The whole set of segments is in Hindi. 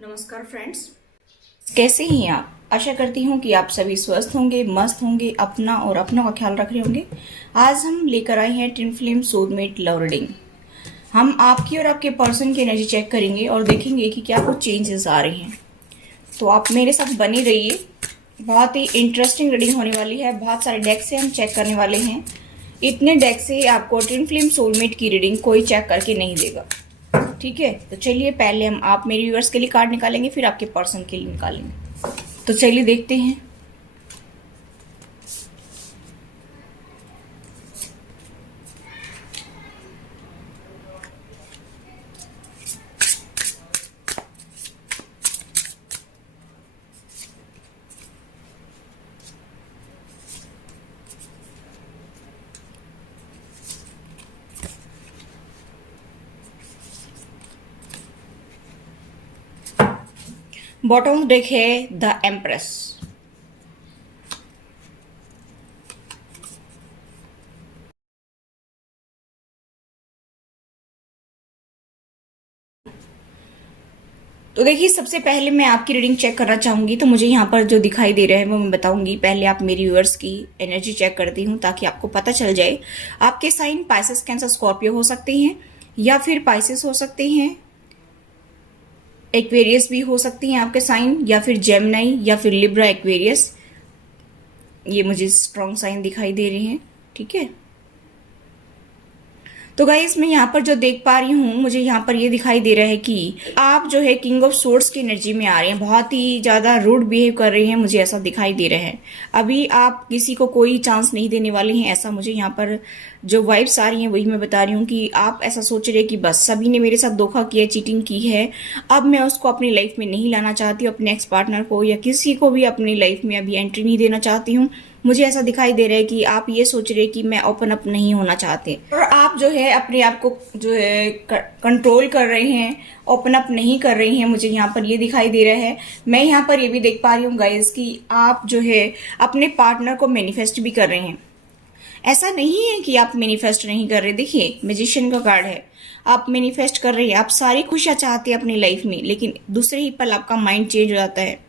नमस्कार फ्रेंड्स, कैसे हैं आप। आशा करती हूँ कि आप सभी स्वस्थ होंगे, मस्त होंगे, अपना और अपनों का ख्याल रख रहे होंगे। आज हम लेकर आए हैं twin flame soulmate love reading. हम आपकी और आपके पर्सन की एनर्जी चेक करेंगे और देखेंगे कि क्या कुछ चेंजेस आ रहे हैं। तो आप मेरे साथ बने रहिए, बहुत ही इंटरेस्टिंग रीडिंग होने वाली है। बहुत सारे डेक से हम चेक करने वाले हैं। इतने डेक से आपको ट्विन फ्लेम सोलमेट की रीडिंग कोई चेक करके नहीं देगा, ठीक है। तो चलिए, पहले आप मेरे व्यूअर्स के लिए कार्ड निकालेंगे, फिर आपके पर्सन के लिए निकालेंगे। तो चलिए देखते हैं। बॉटम डेक है द एम्प्रेस। तो देखिए, सबसे पहले मैं आपकी रीडिंग चेक करना चाहूंगी। तो मुझे यहाँ पर जो दिखाई दे रहा है वो मैं बताऊंगी। पहले आप मेरी व्यूअर्स की एनर्जी चेक करती हूँ ताकि आपको पता चल जाए। आपके साइन पाइसेस, कैंसर, स्कॉर्पियो हो सकते हैं, या फिर पाइसेस हो सकते हैं, एक्वेरियस भी हो सकती हैं आपके साइन, या फिर जेमिनी, या फिर लिब्रा एक्वेरियस। ये मुझे स्ट्रॉन्ग साइन दिखाई दे रहे हैं, ठीक है। तो गाइस, मैं यहाँ पर जो देख पा रही हूँ, मुझे यहाँ पर ये दिखाई दे रहा है कि आप जो है किंग ऑफ सोर्ड्स की एनर्जी में आ रहे हैं। बहुत ही ज्यादा रूड बिहेव कर रहे हैं, मुझे ऐसा दिखाई दे रहा है। अभी आप किसी को कोई चांस नहीं देने वाले हैं, ऐसा मुझे यहाँ पर जो वाइब्स आ रही हैं वही मैं बता रही हूँ कि आप ऐसा सोच रहे हैं कि बस सभी ने मेरे साथ धोखा किया, चीटिंग की है, अब मैं उसको अपनी लाइफ में नहीं लाना चाहती हूँ। अपने एक्स पार्टनर को या किसी को भी अपनी लाइफ में अभी एंट्री नहीं देना चाहती हूँ। मुझे ऐसा दिखाई दे रहा है कि आप ये सोच रहे हैं कि मैं ओपन अप नहीं होना चाहते, और आप जो है अपने आप को जो है कंट्रोल कर रहे हैं, ओपन अप नहीं कर रही हैं। मुझे यहाँ पर ये दिखाई दे रहा है। मैं यहाँ पर ये भी देख पा रही हूँ गाइस कि आप जो है अपने पार्टनर को मैनिफेस्ट भी कर रहे हैं। ऐसा नहीं है कि आप मैनिफेस्ट नहीं कर रहे। देखिए, मैजिशियन का कार्ड है। आप मैनिफेस्ट कर रहे हैं, आप सारी खुशियां चाहते हैं अपनी लाइफ में, लेकिन दूसरे ही पल आपका माइंड चेंज हो जाता है।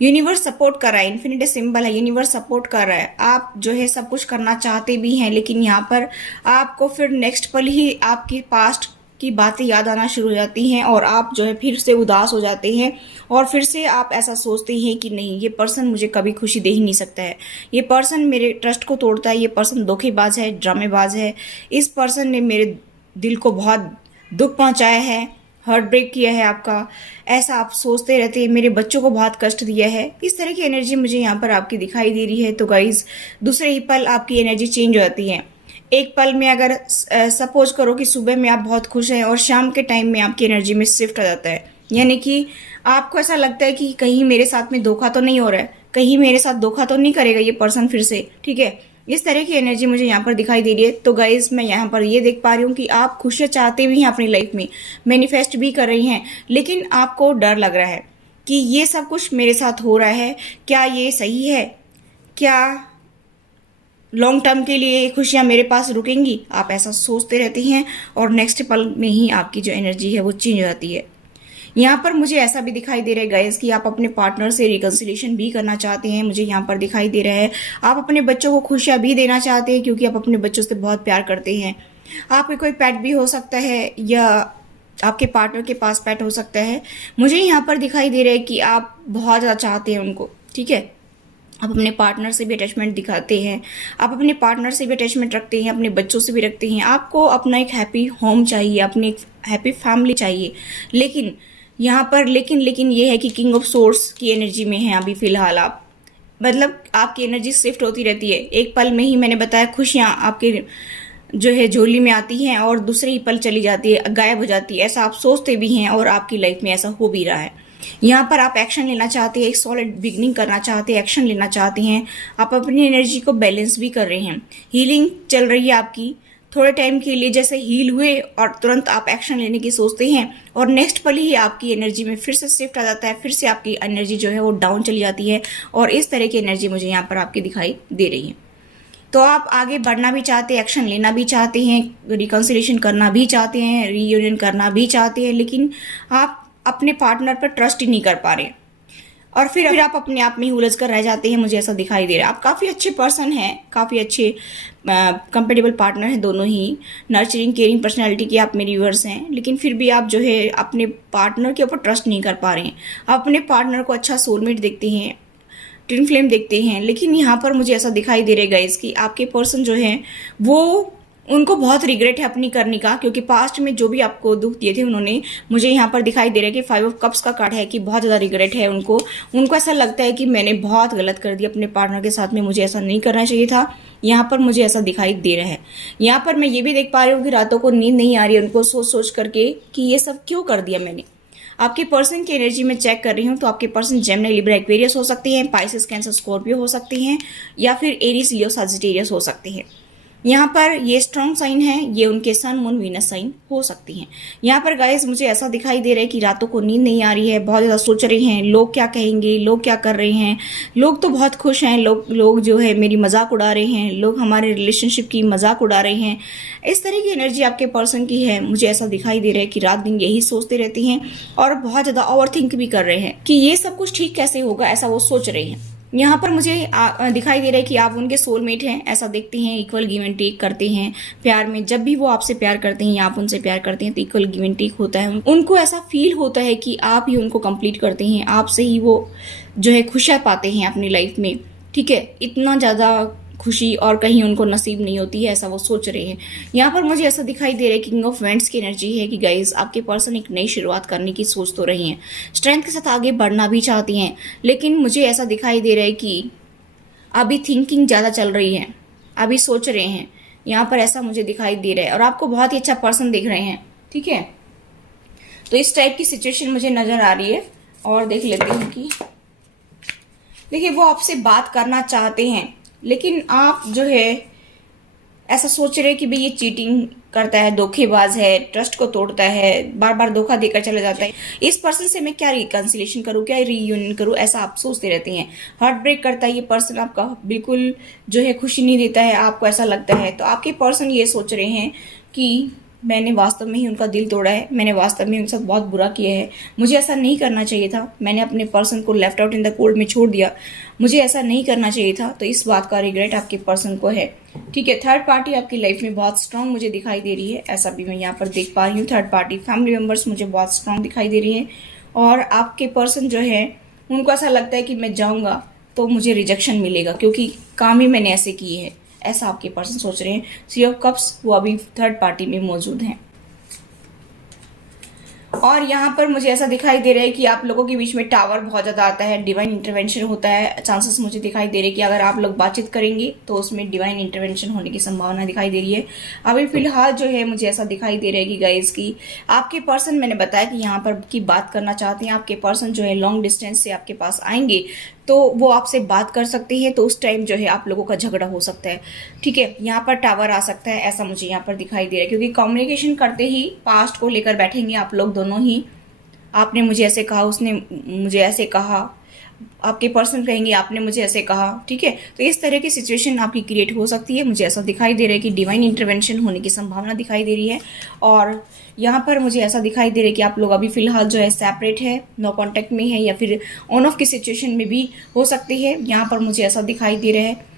यूनिवर्स सपोर्ट कर रहा है, इन्फिनिटी सिंबल है, यूनिवर्स सपोर्ट कर रहा है। आप जो है सब कुछ करना चाहते भी हैं, लेकिन यहाँ पर आपको फिर नेक्स्ट पल ही आपकी पास्ट की बातें याद आना शुरू हो जाती हैं, और आप जो है फिर से उदास हो जाते हैं, और फिर से आप ऐसा सोचते हैं कि नहीं, ये पर्सन मुझे कभी खुशी दे ही नहीं सकता है, ये पर्सन मेरे ट्रस्ट को तोड़ता है, ये पर्सन धोखेबाज है, ड्रामेबाज है, इस पर्सन ने मेरे दिल को बहुत दुख पहुंचाया है, हार्ट ब्रेक किया है आपका। ऐसा आप सोचते रहते हैं, मेरे बच्चों को बहुत कष्ट दिया है। इस तरह की एनर्जी मुझे यहाँ पर आपकी दिखाई दे रही है। तो गाइज, दूसरे ही पल आपकी एनर्जी चेंज हो जाती है। एक पल में अगर सपोज करो कि सुबह में आप बहुत खुश हैं और शाम के टाइम में आपकी एनर्जी में शिफ्ट हो जाता है, यानी कि आपको ऐसा लगता है कि कहीं मेरे साथ में धोखा तो नहीं हो रहा है, कहीं मेरे साथ धोखा तो नहीं करेगा ये पर्सन फिर से, ठीक है। इस तरह की एनर्जी मुझे यहाँ पर दिखाई दे रही है। तो गाइज, मैं यहाँ पर ये देख पा रही हूँ कि आप खुशियाँ चाहते भी हैं अपनी लाइफ में, मैनिफेस्ट भी कर रही हैं, लेकिन आपको डर लग रहा है कि ये सब कुछ मेरे साथ हो रहा है, क्या ये सही है, क्या लॉन्ग टर्म के लिए खुशियाँ मेरे पास रुकेंगी। आप ऐसा सोचते रहते हैं, और नेक्स्ट पल में ही आपकी जो एनर्जी है वो चेंज हो जाती है। यहाँ पर मुझे ऐसा भी दिखाई दे रहा है गाइस कि आप अपने पार्टनर से रिकंसिलिएशन भी करना चाहते हैं। मुझे यहाँ पर दिखाई दे रहा है आप अपने बच्चों को खुशियाँ भी देना चाहते हैं, क्योंकि आप अपने बच्चों से बहुत प्यार करते हैं। आपके कोई पेट भी हो सकता है, या आपके पार्टनर के पास पेट हो सकता है। मुझे यहाँ पर दिखाई दे रहा है कि आप बहुत ज़्यादा चाहते हैं उनको, ठीक है। आप अपने पार्टनर से भी अटैचमेंट दिखाते हैं, आप अपने पार्टनर से भी अटैचमेंट रखते हैं, अपने बच्चों से भी रखते हैं। आपको अपना एक हैप्पी होम चाहिए, अपनी एक हैप्पी फैमिली चाहिए। लेकिन यहाँ पर लेकिन ये है कि किंग ऑफ सोर्स की एनर्जी में है अभी फिलहाल आप, मतलब आपकी एनर्जी शिफ्ट होती रहती है। एक पल में ही मैंने बताया खुशियाँ आपके जो है झोली में आती हैं, और दूसरे ही पल चली जाती है, गायब हो जाती है। ऐसा आप सोचते भी हैं, और आपकी लाइफ में ऐसा हो भी रहा है। यहाँ पर आप एक्शन लेना चाहते हैं, एक सॉलिड बिगनिंग करना चाहते हैं, एक्शन लेना चाहते हैं। आप अपनी एनर्जी को बैलेंस भी कर रहे हैं, हीलिंग चल रही है आपकी। थोड़े टाइम के लिए जैसे हील हुए और तुरंत आप एक्शन लेने की सोचते हैं, और नेक्स्ट पल ही आपकी एनर्जी में फिर से शिफ्ट आ जाता है, फिर से आपकी एनर्जी जो है वो डाउन चली जाती है। और इस तरह की एनर्जी मुझे यहाँ पर आपकी दिखाई दे रही है। तो आप आगे बढ़ना भी चाहते हैं, एक्शन लेना भी चाहते हैं, रिकंसिलिएशन करना भी चाहते हैं, रीयूनियन करना भी चाहते हैं, लेकिन आप अपने पार्टनर पर ट्रस्ट ही नहीं कर पा रहे और फिर आप अपने आप में ही उलझ कर रह जाते हैं, मुझे ऐसा दिखाई दे रहा है। आप काफ़ी अच्छे पर्सन हैं, काफ़ी अच्छे कंपेटेबल पार्टनर हैं, दोनों ही नर्चरिंग केयरिंग पर्सनालिटी के आप मेरे व्यूअर्स हैं, लेकिन फिर भी आप जो है अपने पार्टनर के ऊपर ट्रस्ट नहीं कर पा रहे हैं। आप अपने पार्टनर को अच्छा सोलमेट देखते हैं, ट्विन फ्लेम देखते हैं, लेकिन यहाँ पर मुझे ऐसा दिखाई दे रहा है गाइस कि आपके पर्सन जो है वो उनको बहुत रिग्रेट है अपनी करने का, क्योंकि पास्ट में जो भी आपको दुख दिए थे उन्होंने, मुझे यहाँ पर दिखाई दे रहा है कि 5 ऑफ कप्स का कार्ड है कि बहुत ज़्यादा रिग्रेट है उनको ऐसा लगता है कि मैंने बहुत गलत कर दिया अपने पार्टनर के साथ में, मुझे ऐसा नहीं करना चाहिए था। यहाँ पर मुझे ऐसा दिखाई दे रहा है। यहाँ पर मैं ये भी देख पा रही हूँ कि रातों को नींद नहीं आ रही है उनको सोच सोच करके कि ये सब क्यों कर दिया मैंने। आपके पर्सन की एनर्जी में चेक कर रही हूँ तो आपके पर्सन जेमिनी लिब्रा एक्वेरियस हो सकती हैं, पाइसेस कैंसर स्कॉर्पियो हो सकती हैं, या फिर एरीज लियो सजिटेरियस हो सकती हैं। यहाँ पर ये स्ट्रॉन्ग साइन है, ये उनके सन मून वीनस साइन हो सकती हैं। यहाँ पर गाइस मुझे ऐसा दिखाई दे रहा है कि रातों को नींद नहीं आ रही है, बहुत ज़्यादा सोच रहे हैं लोग क्या कहेंगे, लोग क्या कर रहे हैं, लोग तो बहुत खुश हैं, लोग जो है मेरी मजाक उड़ा रहे हैं, लोग हमारे रिलेशनशिप की मजाक उड़ा रहे हैं। इस तरह की एनर्जी आपके पर्सन की है। मुझे ऐसा दिखाई दे रहा है कि रात दिन यही सोचते रहते हैं और बहुत ज़्यादा ओवर थिंक भी कर रहे हैं कि ये सब कुछ ठीक कैसे होगा, ऐसा वो सोच रहे हैं। यहाँ पर मुझे दिखाई दे रहा है कि आप उनके सोलमेट हैं, ऐसा देखते हैं, इक्वल गिव एंड टेक करते हैं प्यार में। जब भी वो आपसे प्यार करते हैं या आप उनसे प्यार करते हैं तो इक्वल गिव एंड टेक होता है। उनको ऐसा फील होता है कि आप ही उनको कंप्लीट करते हैं, आपसे ही वो जो है खुशियाँ पाते हैं अपनी लाइफ में। ठीक है, इतना ज़्यादा खुशी और कहीं उनको नसीब नहीं होती है, ऐसा वो सोच रहे हैं। यहाँ पर मुझे ऐसा दिखाई दे रहा है किंग ऑफ वेंट्स की एनर्जी है कि गाइज आपके पर्सन एक नई शुरुआत करने की सोच तो रही हैं, स्ट्रेंथ के साथ आगे बढ़ना भी चाहती हैं, लेकिन मुझे ऐसा दिखाई दे रहा है कि अभी थिंकिंग ज़्यादा चल रही है, अभी सोच रहे हैं। यहाँ पर ऐसा मुझे दिखाई दे रहा है और आपको बहुत ही अच्छा पर्सन दिख रहे हैं। ठीक है, तो इस टाइप की सिचुएशन मुझे नजर आ रही है। और देख लेते हैं कि देखिए वो आपसे बात करना चाहते हैं, लेकिन आप जो है ऐसा सोच रहे कि भाई ये चीटिंग करता है, धोखेबाज है, ट्रस्ट को तोड़ता है, बार बार धोखा देकर चला जाता है, इस पर्सन से मैं क्या रिकंसिलेशन करूं, क्या रीयूनियन करूं, ऐसा आप सोचते रहते हैं। हार्ट ब्रेक करता है ये पर्सन, आपका बिल्कुल जो है खुशी नहीं देता है, आपको ऐसा लगता है। तो आपके पर्सन ये सोच रहे हैं कि मैंने वास्तव में ही उनका दिल तोड़ा है, मैंने वास्तव में उनके साथ बहुत बुरा किया है, मुझे ऐसा नहीं करना चाहिए था, मैंने अपने पर्सन को left out in the cold में छोड़ दिया, मुझे ऐसा नहीं करना चाहिए था। तो इस बात का रिग्रेट आपके पर्सन को है। ठीक है, थर्ड पार्टी आपकी लाइफ में बहुत स्ट्रांग मुझे दिखाई दे रही है, ऐसा भी मैं यहाँ पर देख पा रही हूँ। थर्ड पार्टी फैमिली मेंबर्स मुझे बहुत स्ट्रांग दिखाई दे रही है और आपके पर्सन जो है उनको ऐसा लगता है कि मैं जाऊँगा तो मुझे रिजेक्शन मिलेगा क्योंकि काम ही मैंने ऐसे किए हैं, ऐसा आपके पर्सन सोच रहे हैं। 3 ऑफ कप्स वो अभी थर्ड पार्टी में मौजूद हैं। और यहाँ पर मुझे ऐसा दिखाई दे रहा है कि आप लोगों के बीच में टावर बहुत ज़्यादा आता है, डिवाइन इंटरवेंशन होता है। चांसेस मुझे दिखाई दे रहे हैं कि अगर आप लोग बातचीत करेंगे तो उसमें डिवाइन इंटरवेंशन होने की संभावना दिखाई दे रही है। अभी फिलहाल जो है मुझे ऐसा दिखाई दे रहा है कि गाइस की आपके पर्सन, मैंने बताया कि यहाँ पर की बात करना चाहते हैं, आपके पर्सन जो है लॉन्ग डिस्टेंस से आपके पास आएंगे तो वो आपसे बात कर सकती है, तो उस टाइम जो है आप लोगों का झगड़ा हो सकता है। ठीक है, यहाँ पर टावर आ सकता है, ऐसा मुझे यहाँ पर दिखाई दे रहा है क्योंकि कम्युनिकेशन करते ही पास्ट को लेकर बैठेंगे आप लोग दोनों ही। आपने मुझे ऐसे कहा, उसने मुझे ऐसे कहा, आपके पर्सन कहेंगे आपने मुझे ऐसे कहा। ठीक है, तो इस तरह की सिचुएशन आपकी क्रिएट हो सकती है। मुझे ऐसा दिखाई दे रहा है कि डिवाइन इंटरवेंशन होने की संभावना दिखाई दे रही है। और यहाँ पर मुझे ऐसा दिखाई दे रहा है कि आप लोग अभी फिलहाल जो है सेपरेट है, नो कांटेक्ट में है, या फिर ऑन ऑफ की सिचुएशन में भी हो सकती है। यहाँ पर मुझे ऐसा दिखाई दे रहा है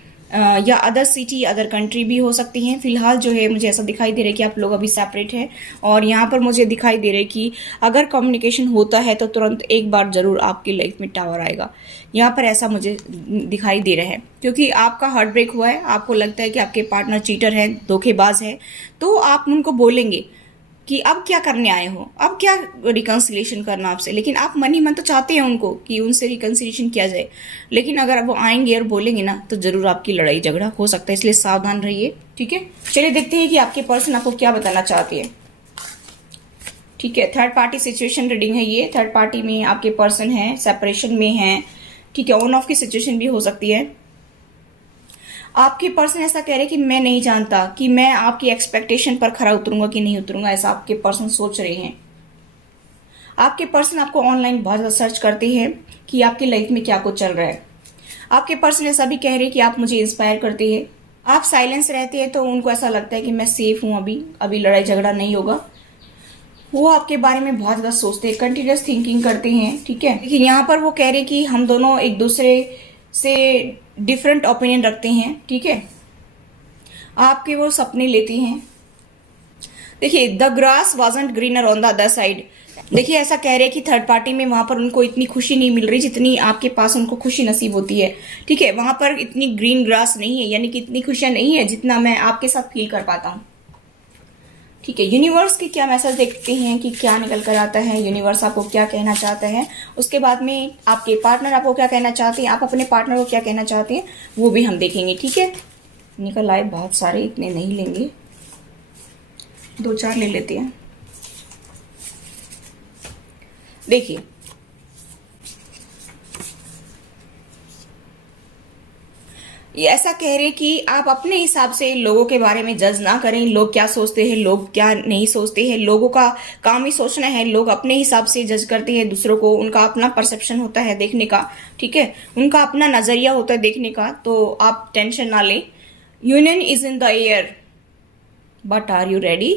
या अदर सिटी अदर कंट्री भी हो सकती हैं। फिलहाल जो है मुझे ऐसा दिखाई दे रहा है कि आप लोग अभी सेपरेट है। और यहाँ पर मुझे दिखाई दे रहा है कि अगर कम्युनिकेशन होता है तो तुरंत एक बार जरूर आपकी लाइफ में टावर आएगा। यहाँ पर ऐसा मुझे दिखाई दे रहा है क्योंकि आपका हार्ट ब्रेक हुआ है, आपको लगता है कि आपके पार्टनर चीटर है, धोखेबाज है, तो आप उनको बोलेंगे कि अब क्या करने आए हो, अब क्या रिकंसिलेशन करना आपसे। लेकिन आप मन ही मन तो चाहते हैं उनको कि उनसे रिकंसिलेशन किया जाए, लेकिन अगर वो आएंगे और बोलेंगे ना तो जरूर आपकी लड़ाई झगड़ा हो सकता है, इसलिए सावधान रहिए। ठीक है, चलिए देखते हैं कि आपके पर्सन आपको क्या बताना चाहते हैं। ठीक है, थर्ड पार्टी सिचुएशन रीडिंग है ये। थर्ड पार्टी में आपके पर्सन है, सेपरेशन में है। ठीक है, ऑन ऑफ की सिचुएशन भी हो सकती है। आपके पर्सन ऐसा कह रहे हैं कि मैं नहीं जानता कि मैं आपकी एक्सपेक्टेशन पर खरा उतरूंगा कि नहीं उतरूंगा, ऐसा आपके पर्सन सोच रहे हैं। आपके पर्सन आपको ऑनलाइन बहुत ज़्यादा सर्च करते हैं कि आपकी लाइफ में क्या कुछ चल रहा है। आपके पर्सन ऐसा भी कह रहे हैं कि आप मुझे इंस्पायर करते हैं। आप साइलेंस रहते हैं तो उनको ऐसा लगता है कि मैं सेफ हूं, अभी लड़ाई झगड़ा नहीं होगा। वो आपके बारे में बहुत ज्यादा सोचते हैं, कंटिन्यूस थिंकिंग करते हैं, ठीक है। देखिए यहाँ पर वो कह रहे कि हम दोनों एक दूसरे से डिफरेंट ओपिनियन रखते हैं, ठीक है। आपके वो सपने लेते हैं। देखिए the grass wasn't greener on the other side. देखिए ऐसा कह रहे हैं कि थर्ड पार्टी में वहां पर उनको इतनी खुशी नहीं मिल रही जितनी आपके पास उनको खुशी नसीब होती है, ठीक है। वहां पर इतनी ग्रीन ग्रास नहीं है, यानी कि इतनी खुशियां नहीं है जितना मैं आपके साथ फील कर पाता हूँ, ठीक है। यूनिवर्स की क्या मैसेज देखते हैं कि क्या निकल कर आता है, यूनिवर्स आपको क्या कहना चाहता है। उसके बाद में आपके पार्टनर आपको क्या कहना चाहते हैं, आप अपने पार्टनर को क्या कहना चाहते हैं, वो भी हम देखेंगे, ठीक है। निकल आए बहुत सारे, इतने नहीं लेंगे, 2-4 ले लेते हैं। देखिए ये ऐसा कह रहे कि आप अपने हिसाब से लोगों के बारे में जज ना करें। लोग क्या सोचते हैं, लोग क्या नहीं सोचते हैं, लोगों का काम ही सोचना है। लोग अपने हिसाब से जज करते हैं दूसरों को, उनका अपना परसेप्शन होता है देखने का, ठीक है। उनका अपना नजरिया होता है देखने का, तो आप टेंशन ना लें। Union is in the air but are you ready.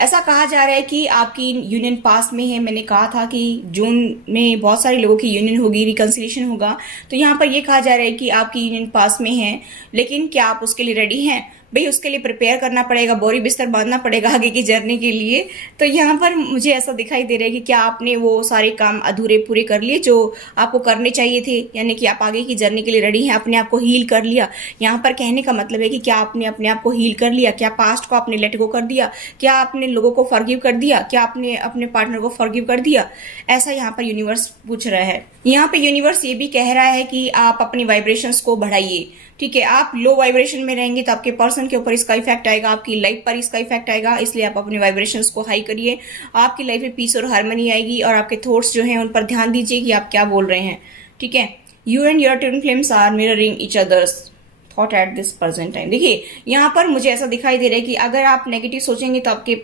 ऐसा कहा जा रहा है कि आपकी यूनियन पास में है। मैंने कहा था कि जून में बहुत सारे लोगों की यूनियन होगी, रिकंसिलिएशन होगा। तो यहाँ पर ये कहा जा रहा है कि आपकी यूनियन पास में है, लेकिन क्या आप उसके लिए रेडी हैं? भाई उसके लिए प्रिपेयर करना पड़ेगा, बोरी बिस्तर बांधना पड़ेगा आगे की जर्नी के लिए। तो यहाँ पर मुझे ऐसा दिखाई दे रहा है कि क्या आपने वो सारे काम अधूरे पूरे कर लिए जो आपको करने चाहिए थे, यानी कि आप आगे की जर्नी के लिए रेडी हैं, अपने आप को हील कर लिया। यहाँ पर कहने का मतलब है कि क्या आपने अपने आप को हील कर लिया, क्या पास्ट को आपने लेट गो कर दिया, क्या आपने लोगों को फॉरगिव कर दिया, क्या आपने अपने पार्टनर को फॉरगिव कर दिया। ऐसा यहाँ पर यूनिवर्स पूछ रहा है। यहाँ पे यूनिवर्स ये भी कह रहा है कि आप अपनी वाइब्रेशंस को बढ़ाइए, ठीक है। आप लो वाइब्रेशन में रहेंगे तो आपके पर्सन के ऊपर इसका इफेक्ट आएगा, आपकी लाइफ पर इसका इफेक्ट आएगा। इसलिए आप अपने वाइब्रेशंस को हाई करिए, आपकी लाइफ में पीस और हार्मनी आएगी। और आपके थॉट्स जो हैं उन पर ध्यान दीजिए कि आप क्या बोल रहे हैं, ठीक है। You and your twin flames are mirroring each others thought at this present time. देखिए यहाँ पर मुझे ऐसा दिखाई दे रहा है कि अगर आप नेगेटिव सोचेंगे तो आपके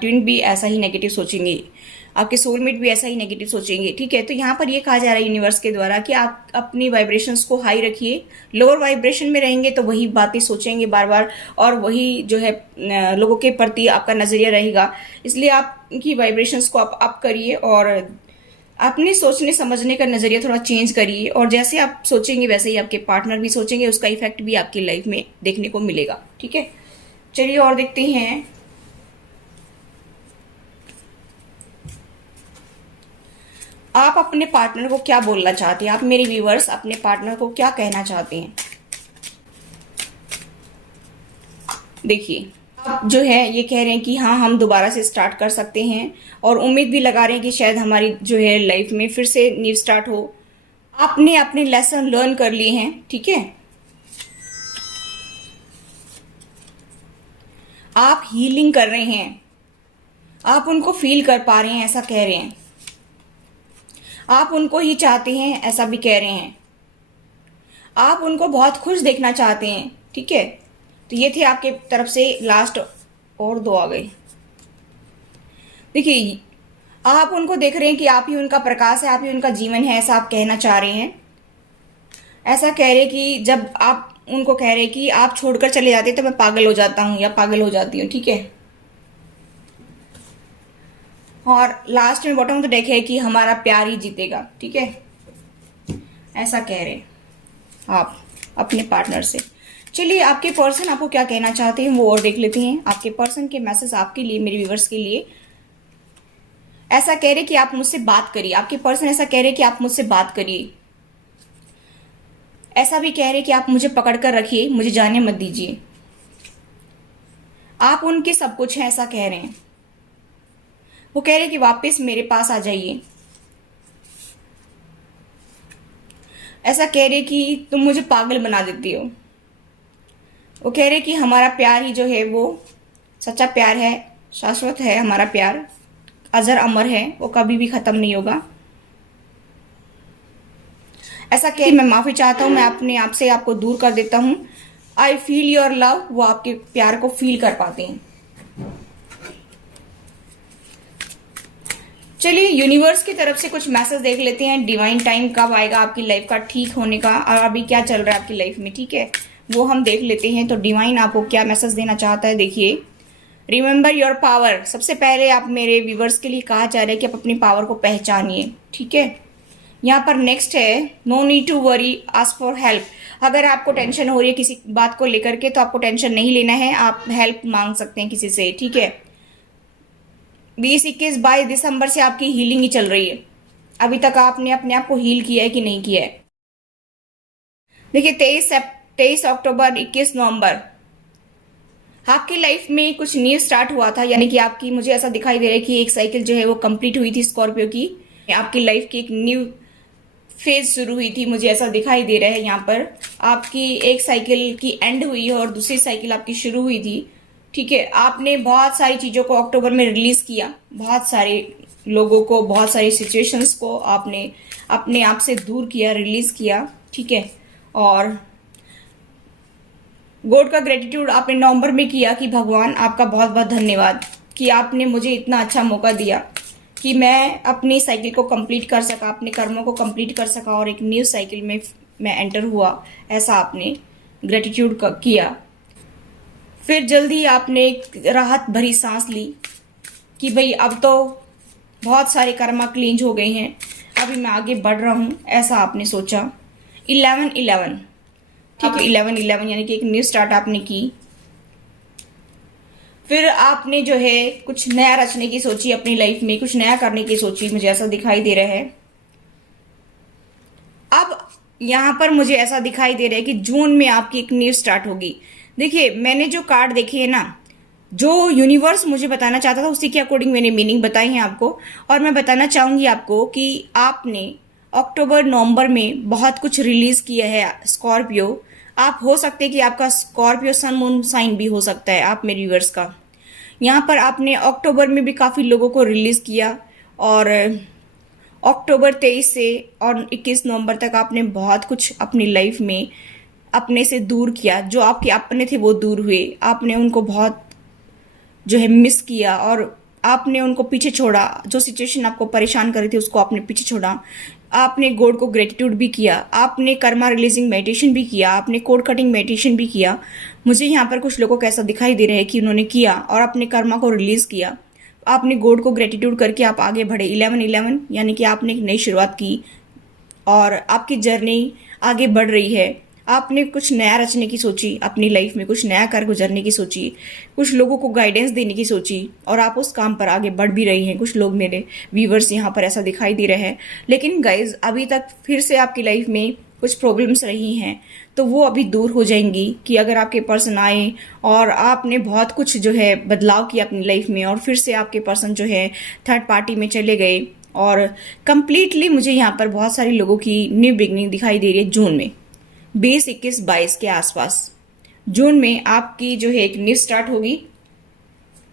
ट्विन भी ऐसा ही नेगेटिव सोचेंगे, आपके सोलमेट भी ऐसा ही नेगेटिव सोचेंगे, ठीक है। तो यहाँ पर ये कहा जा रहा है यूनिवर्स के द्वारा कि आप अपनी वाइब्रेशंस को हाई रखिए। लोअर वाइब्रेशन में रहेंगे तो वही बातें सोचेंगे बार बार, और वही जो है लोगों के प्रति आपका नजरिया रहेगा। इसलिए आपकी वाइब्रेशंस को आप अप करिए और अपने सोचने समझने का नजरिया थोड़ा चेंज करिए। और जैसे आप सोचेंगे वैसे ही आपके पार्टनर भी सोचेंगे, उसका इफेक्ट भी आपकी लाइफ में देखने को मिलेगा, ठीक है। चलिए और देखते हैं। आप अपने पार्टनर को क्या बोलना चाहते हैं, आप मेरे व्यूअर्स अपने पार्टनर को क्या कहना चाहते हैं। देखिए आप जो है ये कह रहे हैं कि हाँ हम दोबारा से स्टार्ट कर सकते हैं, और उम्मीद भी लगा रहे हैं कि शायद हमारी जो है लाइफ में फिर से न्यू स्टार्ट हो। आपने अपने लेसन लर्न कर लिए हैं, ठीक है। आप हीलिंग कर रहे हैं, आप उनको फील कर पा रहे हैं, ऐसा कह रहे हैं। आप उनको ही चाहते हैं, ऐसा भी कह रहे हैं। आप उनको बहुत खुश देखना चाहते हैं, ठीक है। तो ये थे आपके तरफ से लास्ट, और 2 आ गए। देखिए आप उनको देख रहे हैं कि आप ही उनका प्रकाश है, आप ही उनका जीवन है, ऐसा आप कहना चाह रहे हैं। ऐसा कह रहे कि जब आप उनको कह रहे कि आप छोड़कर चले जाते हैं तो मैं पागल हो जाता हूं या पागल हो जाती हूँ, ठीक है। और लास्ट में बॉटम तो देखे कि हमारा प्यार ही जीतेगा, ठीक है। ऐसा कह रहे आप अपने पार्टनर से। चलिए आपके पर्सन आपको क्या कहना चाहते हैं वो और देख लेते हैं। आपके पर्सन के मैसेज आपके लिए, मेरे व्यूवर्स के लिए। ऐसा कह रहे कि आप मुझसे बात करिए। आपके पर्सन ऐसा कह रहे कि आप मुझसे बात करिए। ऐसा भी कह रहे कि आप मुझे पकड़ कर रखिए, मुझे जाने मत दीजिए। आप उनके सब कुछ हैं, ऐसा कह रहे हैं। वो कह रहे कि वापस मेरे पास आ जाइए। ऐसा कह रहे कि तुम मुझे पागल बना देती हो। वो कह रहे कि हमारा प्यार ही जो है वो सच्चा प्यार है, शाश्वत है, हमारा प्यार अजर अमर है, वो कभी भी खत्म नहीं होगा। ऐसा कह मैं माफी चाहता हूं, मैं अपने आप से आपको दूर कर देता हूं। आई फील योर लव, वो आपके प्यार को फील कर पाते हैं। चलिए यूनिवर्स की तरफ से कुछ मैसेज देख लेते हैं। डिवाइन टाइम कब आएगा आपकी लाइफ का ठीक होने का, और अभी क्या चल रहा है आपकी लाइफ में, ठीक है, वो हम देख लेते हैं। तो डिवाइन आपको क्या मैसेज देना चाहता है, देखिए। Remember your power. सबसे पहले आप मेरे व्यूवर्स के लिए कहा जा रहा है कि आप अपनी पावर को पहचानिए, ठीक है। यहाँ पर नेक्स्ट है, no need to worry, ask for help. अगर आपको टेंशन हो रही है किसी बात को लेकर के, तो आपको टेंशन नहीं लेना है, आप हेल्प मांग सकते हैं किसी से, ठीक है। 20-21-22 दिसंबर से आपकी हीलिंग ही चल रही है। अभी तक आपने अपने आप को हील किया है कि नहीं किया है। देखिए 23 अक्टूबर 21 नवंबर आपकी लाइफ में कुछ न्यू स्टार्ट हुआ था, यानी कि आपकी, मुझे ऐसा दिखाई दे रहा है कि एक साइकिल जो है वो कंप्लीट हुई थी स्कॉर्पियो की। आपकी लाइफ की एक न्यू फेज शुरू हुई थी, मुझे ऐसा दिखाई दे रहा है। यहाँ पर आपकी एक साइकिल की एंड हुई है और दूसरी साइकिल आपकी शुरू हुई थी, ठीक है। आपने बहुत सारी चीजों को अक्टूबर में रिलीज किया, बहुत सारे लोगों को, बहुत सारी सिचुएशंस को आपने अपने आप से दूर किया, रिलीज किया, ठीक है। और गॉड का ग्रेटिट्यूड आपने नवंबर में किया कि भगवान आपका बहुत बहुत धन्यवाद कि आपने मुझे इतना अच्छा मौका दिया कि मैं अपनी साइकिल को कंप्लीट कर सका, अपने कर्मों को कंप्लीट कर सका और एक न्यू साइकिल में मैं एंटर हुआ। ऐसा आपने ग्रेटिट्यूड किया। फिर जल्दी आपने एक राहत भरी सांस ली कि भाई अब तो बहुत सारे कर्मा क्लींज हो गए हैं, अभी मैं आगे बढ़ रहा हूं, ऐसा आपने सोचा। 11-11, ठीक है, 11-11 यानी कि एक न्यू स्टार्ट आपने की। फिर आपने जो है कुछ नया रचने की सोची, अपनी लाइफ में कुछ नया करने की सोची, मुझे ऐसा दिखाई दे रहा है। अब यहां पर मुझे ऐसा दिखाई दे रहा है कि जून में आपकी एक न्यू स्टार्ट होगी। देखिए मैंने जो कार्ड देखे है ना, जो यूनिवर्स मुझे बताना चाहता था उसी के अकॉर्डिंग मैंने मीनिंग बताई है आपको। और मैं बताना चाहूंगी आपको कि आपने अक्टूबर नवंबर में बहुत कुछ रिलीज किया है स्कॉर्पियो। आप हो सकते हैं कि आपका स्कॉर्पियो सन मून साइन भी हो सकता है, आप मेरे व्यूअर्स का। यहाँ पर आपने अक्टूबर में भी काफ़ी लोगों को रिलीज किया और अक्टूबर 23 से और 21 नवंबर तक आपने बहुत कुछ अपनी लाइफ में अपने से दूर किया। जो आपके अपने थे वो दूर हुए, आपने उनको बहुत जो है मिस किया और आपने उनको पीछे छोड़ा। जो सिचुएशन आपको परेशान कर रही थी उसको आपने पीछे छोड़ा। आपने गॉड को ग्रेटिट्यूड भी किया, आपने कर्मा रिलीजिंग मेडिटेशन भी किया, आपने कोड कटिंग मेडिटेशन भी किया। मुझे यहाँ पर कुछ लोगों को ऐसा दिखाई दे रहा है कि उन्होंने किया और अपने कर्मा को रिलीज किया। आपने गॉड को ग्रेटिट्यूड करके आप आगे बढ़े। 11-11 यानी कि आपने एक नई शुरुआत की और आपकी जर्नी आगे बढ़ रही है। आपने कुछ नया रचने की सोची, अपनी लाइफ में कुछ नया कर गुजरने की सोची, कुछ लोगों को गाइडेंस देने की सोची और आप उस काम पर आगे बढ़ भी रही हैं। कुछ लोग, मेरे व्यूवर्स, यहाँ पर ऐसा दिखाई दे रहे हैं। लेकिन गाइज अभी तक फिर से आपकी लाइफ में कुछ प्रॉब्लम्स रही हैं, तो वो अभी दूर हो जाएंगी कि अगर आपके पर्सन आए और आपने बहुत कुछ जो है बदलाव किया अपनी लाइफ में और फिर से आपके पर्सन जो है थर्ड पार्टी में चले गए और कंप्लीटली मुझे यहाँ पर बहुत सारे लोगों की न्यू बिगनिंग दिखाई दे रही है। जून में 20-21-22 के आसपास जून में आपकी जो है एक न्यू स्टार्ट होगी।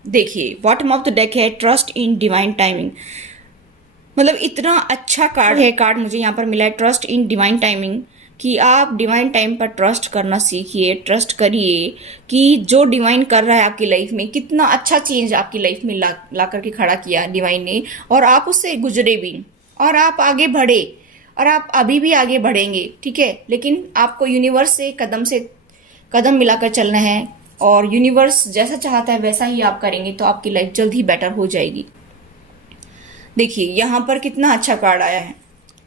देखिए बॉटम ऑफ द डेक है ट्रस्ट इन डिवाइन टाइमिंग। मतलब इतना अच्छा कार्ड है, कार्ड मुझे यहाँ पर मिला है ट्रस्ट इन डिवाइन टाइमिंग, कि आप डिवाइन टाइम पर ट्रस्ट करना सीखिए, ट्रस्ट करिए कि जो डिवाइन कर रहा है आपकी लाइफ में, कितना अच्छा चेंज आपकी लाइफ में ला करके खड़ा किया डिवाइन ने और आप उससे गुजरे भी और आप आगे बढ़े और आप अभी भी आगे बढ़ेंगे, ठीक है। लेकिन आपको यूनिवर्स से कदम मिलाकर चलना है और यूनिवर्स जैसा चाहता है वैसा ही आप करेंगे तो आपकी लाइफ जल्द ही बेटर हो जाएगी। देखिए यहाँ पर कितना अच्छा कार्ड आया है।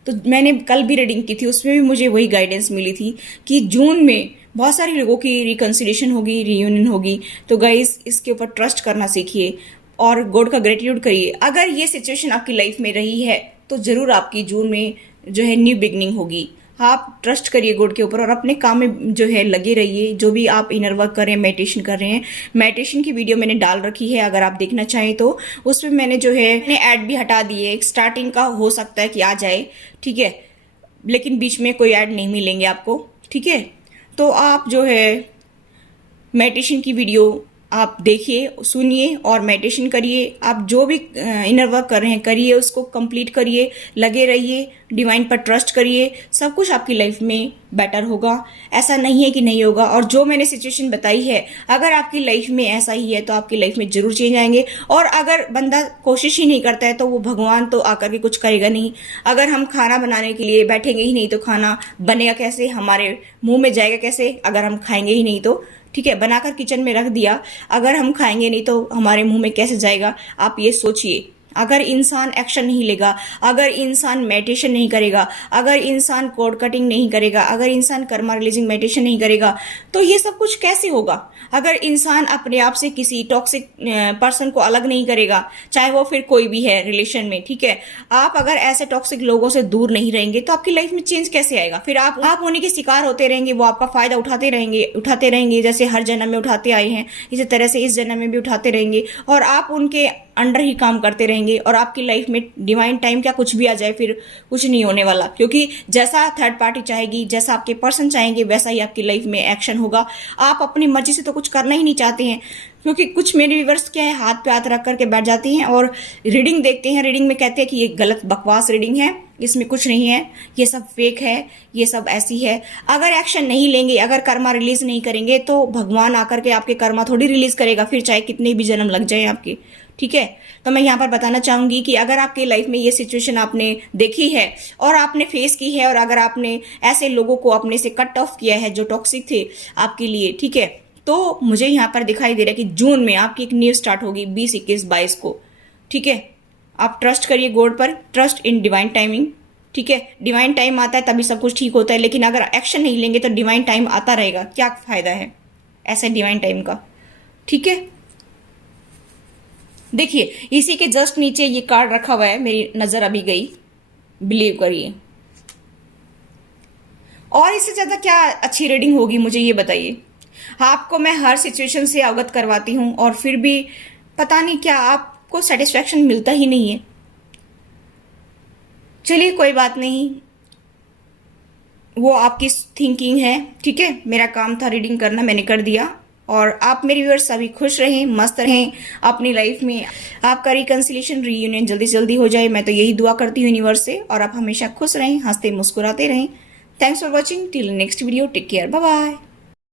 तो मैंने कल भी रीडिंग की थी, उसमें भी मुझे वही गाइडेंस मिली थी कि जून में बहुत सारे लोगों की रिकंसिलिएशन होगी, रियूनियन होगी। तो गाइस इसके ऊपर ट्रस्ट करना सीखिए और गॉड का ग्रेटिट्यूड करिए। अगर ये सिचुएशन आपकी लाइफ में रही है तो जरूर आपकी जून में जो है न्यू बिगनिंग होगी। आप ट्रस्ट करिए गॉड के ऊपर और अपने काम में जो है लगे रहिए। जो भी आप इनर वर्क कर रहे हैं, मेडिटेशन कर रहे हैं, मेडिटेशन की वीडियो मैंने डाल रखी है, अगर आप देखना चाहें तो। उसमें मैंने जो है ऐड भी हटा दिए। स्टार्टिंग का हो सकता है कि आ जाए, ठीक है, लेकिन बीच में कोई ऐड नहीं मिलेंगे आपको, ठीक है। तो आप जो है मेडिटेशन की वीडियो आप देखिए, सुनिए और मेडिटेशन करिए। आप जो भी इनर वर्क कर रहे हैं करिए, उसको कंप्लीट करिए, लगे रहिए, डिवाइन पर ट्रस्ट करिए। सब कुछ आपकी लाइफ में बेटर होगा, ऐसा नहीं है कि नहीं होगा। और जो मैंने सिचुएशन बताई है, अगर आपकी लाइफ में ऐसा ही है तो आपकी लाइफ में जरूर चेंज आएंगे। और अगर बंदा कोशिश ही नहीं करता है तो वो भगवान तो आकर के कुछ करेगा नहीं। अगर हम खाना बनाने के लिए बैठेंगे ही नहीं तो खाना बनेगा कैसे, हमारे मुंह में जाएगा कैसे अगर हम खाएंगे ही नहीं तो। ठीक है, बनाकर किचन में रख दिया, अगर हम खाएंगे नहीं तो हमारे मुंह में कैसे जाएगा? आप ये सोचिए। अगर इंसान एक्शन नहीं लेगा, अगर इंसान मेडिटेशन नहीं करेगा, अगर इंसान कोड कटिंग नहीं करेगा, अगर इंसान कर्मा रिलीजिंग मेडिटेशन नहीं करेगा, तो ये सब कुछ कैसे होगा? अगर इंसान अपने आप से किसी टॉक्सिक पर्सन को अलग नहीं करेगा, चाहे वो फिर कोई भी है रिलेशन में, ठीक है, आप अगर ऐसे टॉक्सिक लोगों से दूर नहीं रहेंगे तो आपकी लाइफ में चेंज कैसे आएगा? फिर आप उन्हीं के शिकार होते रहेंगे, वो आपका फायदा उठाते रहेंगे जैसे हर जन्म में उठाते आए हैं, इसी तरह से इस जन्म में भी उठाते रहेंगे, और आप उनके अंडर ही काम करते रहेंगे, और आपकी लाइफ में डिवाइन टाइम क्या कुछ भी आ जाए फिर कुछ नहीं होने वाला, क्योंकि जैसा थर्ड पार्टी चाहेगी, जैसा आपके पर्सन चाहेंगे, वैसा ही आपकी लाइफ में एक्शन होगा। आप अपनी मर्जी से तो कुछ करना ही नहीं चाहते हैं, क्योंकि कुछ मेरे व्यूअर्स क्या है, हाथ पे हाथ रख करके बैठ जाती हैं और रीडिंग देखते हैं, रीडिंग में कहते हैं कि ये गलत बकवास रीडिंग है, इसमें कुछ नहीं है, ये सब फेक है, ये सब ऐसी है। अगर एक्शन नहीं लेंगे, अगर कर्मा रिलीज नहीं करेंगे, तो भगवान आकर के आपके कर्मा थोड़ी रिलीज करेगा, फिर चाहे कितने भी जन्म लग जाए आपके, ठीक है। तो मैं यहाँ पर बताना चाहूंगी कि अगर आपकी लाइफ में ये सिचुएशन आपने देखी है और आपने फेस की है, और अगर आपने ऐसे लोगों को अपने से कट ऑफ किया है जो टॉक्सिक थे आपके लिए, ठीक है, तो मुझे यहाँ पर दिखाई दे रहा है कि जून में आपकी एक न्यू स्टार्ट होगी, 20, 21, 22 को, ठीक है। आप ट्रस्ट करिए गॉड पर, ट्रस्ट इन डिवाइन टाइमिंग, ठीक है। डिवाइन टाइम आता है तभी सब कुछ ठीक होता है, लेकिन अगर एक्शन नहीं लेंगे तो डिवाइन टाइम आता रहेगा, क्या फायदा है ऐसे डिवाइन टाइम का, ठीक है। देखिए इसी के जस्ट नीचे ये कार्ड रखा हुआ है, मेरी नजर अभी गई, बिलीव करिए। और इससे ज्यादा क्या अच्छी रीडिंग होगी मुझे ये बताइए। आपको मैं हर सिचुएशन से अवगत करवाती हूं और फिर भी पता नहीं क्या आपको सेटिस्फैक्शन मिलता ही नहीं है। चलिए कोई बात नहीं, वो आपकी थिंकिंग है, ठीक है। मेरा काम था रीडिंग करना, मैंने कर दिया, और आप मेरे व्यूअर्स सभी खुश रहें, मस्त रहें अपनी लाइफ में, आपका रिकंसिलिएशन रीयूनियन जल्दी से जल्दी हो जाए, मैं तो यही दुआ करती हूँ यूनिवर्स से, और आप हमेशा खुश रहें, हंसते मुस्कुराते रहें। Thanks for watching, till next video, take care, bye bye.